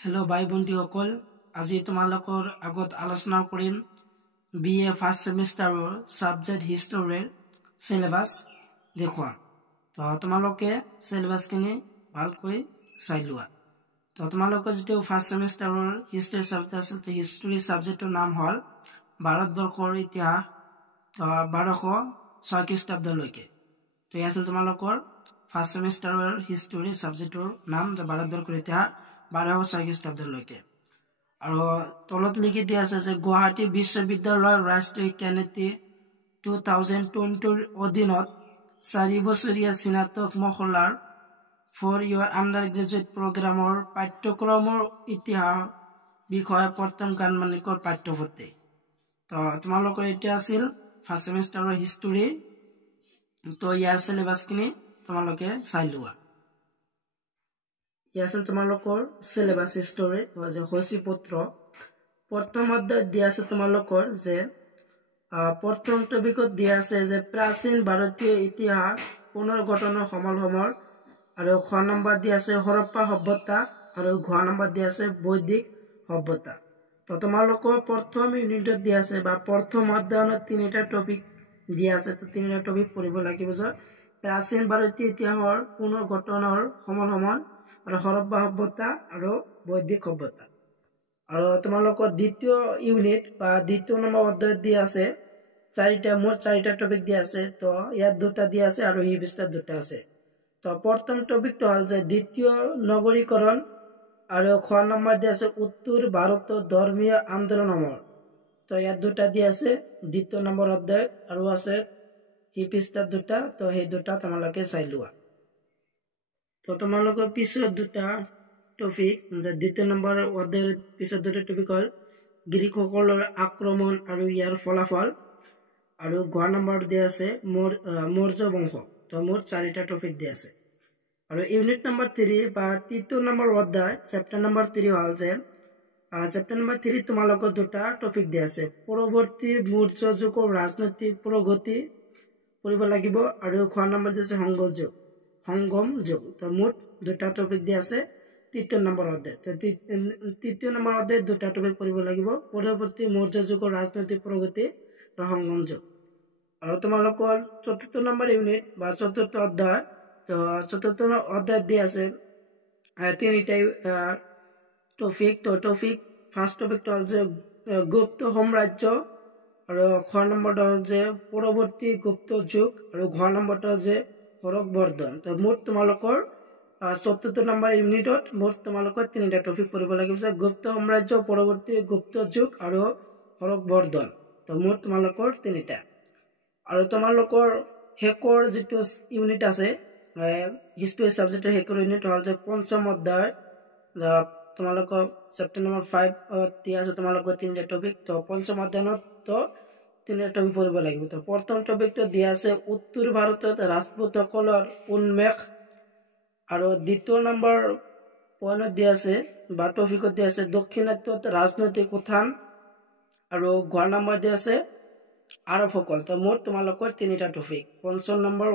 hello भाई बंधुসকল আজি তোমালোকৰ আগত আলোচনা কৰিম বিএ ফাৰ্ষ্ট সেমিষ্টাৰৰ সাবজেক্ট হিষ্টৰীৰ সিলেবাস দেখুৱা তো তোমালোকে সিলেবাসখিনি ভালকৈ চাই লোৱা তো তোমালোকৰ যেটো ফাৰ্ষ্ট সেমিষ্টাৰৰ হিষ্টৰী সাবজেক্ট আছিল তো হিষ্টৰী সাবজেক্টৰ নাম হ'ল ভাৰতবৰ্ষৰ ইতিহাস তো 1206 খ্ৰীষ্টাব্দলৈকে তো এই আছিল তোমালোকৰ ফাৰ্ষ্ট সেমিষ্টাৰৰ হিষ্টৰী সাবজেক্টৰ নাম যে ভাৰতবৰ্ষৰ ইতিহাস 1206 খ্ৰীষ্টাব্দলৈকে আৰু তলত লিখি দিয়া আছে যে গুৱাহাটী বিশ্ববিদ্যালয়ৰ ৰাষ্ট্ৰীয় শিক্ষানীতি 2020 ৰ অধীনত 4 বছৰীয়া স্নাতক মহলাৰ ফৰ ইয়ৰ আন্ডাৰ গ্ৰেজুৱেট প্ৰগ্ৰামৰ পাঠ্যক্ৰমৰ ইতিহাস বিষয়ে প্ৰথম কানমানিকৰ পাঠ্যপুথি তো তোমালোকৰ এতিয়া আছিল ফাৰ্ষ্ট সেমিষ্টাৰৰ হিষ্টৰী তো ইয়াৰ সিলেবাসখিনি তোমালোকে চাই লোৱা ইয়াছিল তোমালোকৰ সিলেবাস হিষ্টৰী যে হসিপত্ৰ প্ৰথম অধ্যায় দিয়া আছে তোমালোকৰ যে প্ৰথম টপিকত দিয়া আছে যে প্ৰাচীন ভাৰতীয় ইতিহাস পুনৰ্গঠনৰ সমল আৰু খ নম্বৰ দিয়া আছে হৰপ্পা সভ্যতা আৰু ঘ নম্বৰ দিয়া আছে বৈদিক সভ্যতা তো তোমালোকৰ প্ৰথম ইউনিটত দিয়া আছে বা প্ৰথম অধ্যায়ত তিনিটা টপিক দিয়া আছে তো তিনিটা টপিক পঢ়িব লাগিব যে প্ৰাচীন ভাৰতীয় ইতিহাসৰ পুনৰ্গঠনৰ সমল আৰু হৰপ্পা সভ্যতা আৰু বৈদিক সভ্যতা আৰু তোমালোকৰ দ্বিতীয় ইউনিট বা দ্বিতীয় নম্বৰ অধ্যায় দিয়া আছে চাৰিটা টপিক দিয়া আছে তো ইয়াত দুটা দিয়া আছে আৰু ই বিস্তাৰ দুটা আছে তো প্ৰথম টপিকটো হ'ল যে দ্বিতীয় নগৰীকৰণ আৰু খ নম্বৰ দিয়া আছে উত্তৰ ভাৰতৰ ধৰ্মীয় আন্দোলনৰ তো ইয়াত দুটা দিয়া আছে দ্বিতীয় নম্বৰ অধ্যায় আৰু আছে ই বিস্তাৰ দুটা তো সেই দুটা তোমালোকে চাই লোৱা তো তোমালোকৰ পিছৰ দুটা টপিক যে দ্বিতীয় নম্বৰ অধ্যায়ৰ পিছৰ দুটা টপিক হ'ল গ্ৰীকসকলৰ আক্ৰমণ আৰু ইয়াৰ ফলাফল আৰু ঘ নম্বৰ দিয়া আছে মৌৰ্য বংশ তো মোট চাৰিটা টপিক দিয়া আছে আৰু ইউনিট নম্বৰ 3 বা তৃতীয় নম্বৰ অধ্যায় চেপ্টাৰ নম্বৰ 3 হ'ল যে চেপ্টাৰ নম্বৰ 3 তোমালোকৰ দুটা টপিক দিয়া আছে পৰৱৰ্তী মৌৰ্য যুগৰ ৰাজনৈতিক প্ৰগতি কৰিব লাগিব আৰু খ নম্বৰ দিয়া আছে সংগম যুগ তো মোট দুটা টপিক দিয়া আছে তৃতীয় নম্বৰ অধ্যায় তো তৃতীয় নম্বৰ অধ্যায় দুটা টপিক পঢ়িব লাগিব পৰৱৰ্তী মৌৰ্য যুগৰ ৰাজনৈতিক প্ৰগতি আৰু সংগম যুগ আৰু তোমালোকৰ চতুৰ্থ নম্বৰ ইউনিট বা চতুৰ্থ অধ্যায় তো চতুৰ্থ অধ্যায় দিয়া আছে তিনিটা টপিক তো টপিক ফাৰ্ষ্ট টপিকটো হ'ল যে গুপ্ত সাম্ৰাজ্য আৰু খ নম্বৰটো হ'ল যে পৰৱৰ্তী গুপ্ত যুগ আৰু ঘ নম্বৰটো হ'ল যে হৰকবৰ্ধন তো মোট তোমালোকৰ চতুৰ্থ নম্বৰ ইউনিটত মোট তোমালোকৰ তিনিটা টপিক পঢ়িব লাগিব যে গুপ্ত সাম্ৰাজ্য পৰৱৰ্তী গুপ্ত যুগ আৰু হৰকবৰ্ধন তো মোট তোমালোকৰ তিনিটা আৰু তোমালোকৰ শেষৰ যিটো ইউনিট আছে হিষ্টৰী সাবজেক্টৰ শেষৰ ইউনিট হ'ল যে পঞ্চম অধ্যায় তোমালোকৰ চেপ্টাৰ নম্বৰ 5 দিয়া আছে তোমালোকৰ তিনিটা টপিক তো পঞ্চম অধ্যায়ত তো তিনিটা টপিক পঢ়িব লাগিব তো প্ৰথম টপিকটো দিয়া আছে উত্তৰ ভাৰতত ৰাজপুতসকলৰ উন্মেষ আৰু দ্বিতীয় নম্বৰ পইণ্টত দিয়া আছে বা টপিকত দিয়া আছে দক্ষিণাত্যত ৰাজনৈতিক উত্থান আৰু ঘ নম্বৰ দিয়া আছে আৰবসকল তো মোট তোমালোকৰ তিনিটা টপিক পঞ্চম নম্বৰ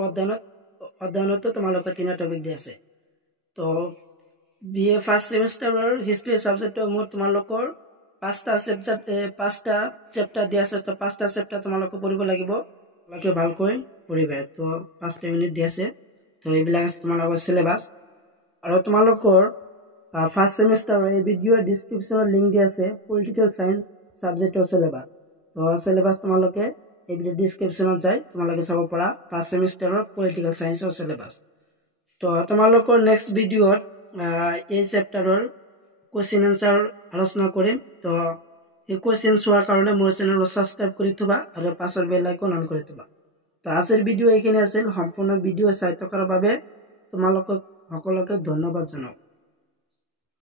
অধ্যয়নতো তোমালোকৰ তিনিটা টপিক দিয়া আছে তো বিএ ফাৰ্ষ্ট সেমিষ্টাৰৰ হিষ্টৰী সাবজেক্টৰ মোট তোমালোকৰ পাঁচটা চেপ্টাৰ দিয়া আছে তো পাঁচটা চেপ্টাৰ তোমালোকে পঢ়িব লাগিব তোমালোকে ভালকৈ পঢ়িবা তো পাঁচটা ইউনিট দিয়া আছে তো এইবিলাক আছে তোমালোকৰ সিলেবাস আৰু তোমালোকৰ ফাৰ্ষ্ট সেমিষ্টাৰৰ এই ভিডিঅ'ৰ ডিসক্ৰিপচনত লিংক দিয়া আছে পলিটিকেল সায়েন্স সাবজেক্টৰ সিলেবাস তো সিলেবাস তোমালোকে এই ভিডিঅ'ৰ ডিসক্ৰিপচনত যাই তোমালোকে চাব পাৰা ফাৰ্ষ্ট সেমিষ্টাৰৰ পলিটিকেল সায়েন্সৰ সিলেবাস তো তোমালোকৰ নেক্সট ভিডিঅ'ত এই চেপ্টাৰৰ কোৱেশ্চন আনসাৰ আলোচনা কৰিম তো এই কোৱেশ্চন চোৱাৰ কাৰণে মোৰ চেনেলটো সাবস্ক্ৰাইব কৰি থবা আৰু পাছৰ বেল আইকন অন কৰি থবা তো আজিৰ ভিডিঅ' এইখিনি আছিল সম্পূৰ্ণ ভিডিঅ' চাই থকাৰ বাবে তোমালোকক সকলোকে ধন্যবাদ জনাওঁ